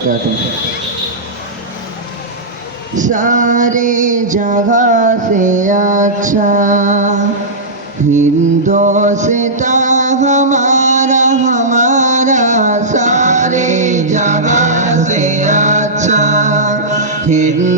सारे जगह से अच्छा हिंदो से ता हमारा हमारा सारे जगह से अच्छा हिंदो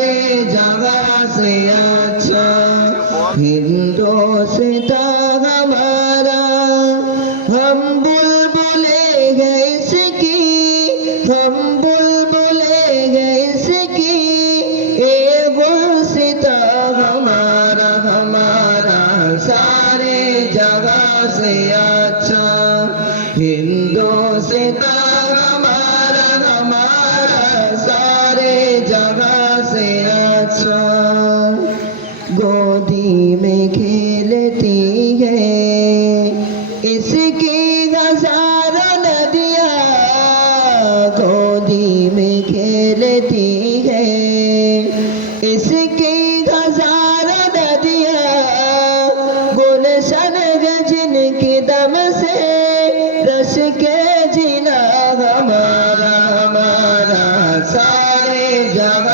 रे जगह से अच्छा हिंदो से हमारा हम बुलबुले गए सिकी हम बुलबुले गए सिकी ए गो सीता हमारा हमारा सारे जगह से अच्छा हिंदो नदी तो में खेलते गए इसके हजारों नदियाँ गोदी में खेलती है इसके हजारों नदियाँ गुलशन गजन के दम से रस के जीना हमारा हमारा सारे जमा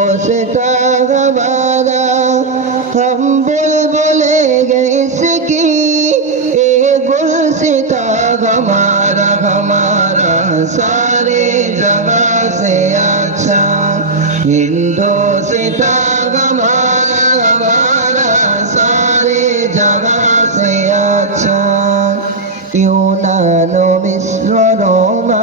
से हम बुल बोले गए इसकी ए गुल सिता हमारा हमारा सारे जमा से अच्छा हिंदो सिता हमारा हमारा सारे जमा से अच्छा क्यों नो मिश्र नो मा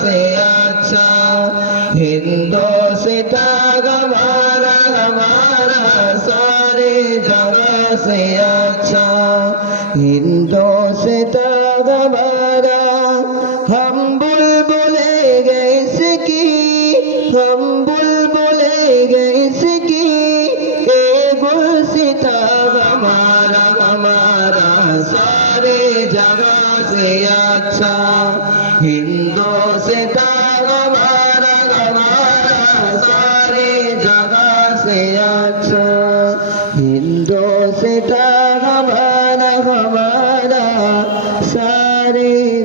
সে আচ্ছা হিন্দু সেটা গমার গমার সরে জগ সে আচ্ছা হিন্দু সেটা গমার হম বুল বলে গেছে কি হম বুল বলে গেছে হিন্দু সেটা হবার হবার সারে জগা সে আচ্ছা হিন্দু সেটা হবার হবার সারে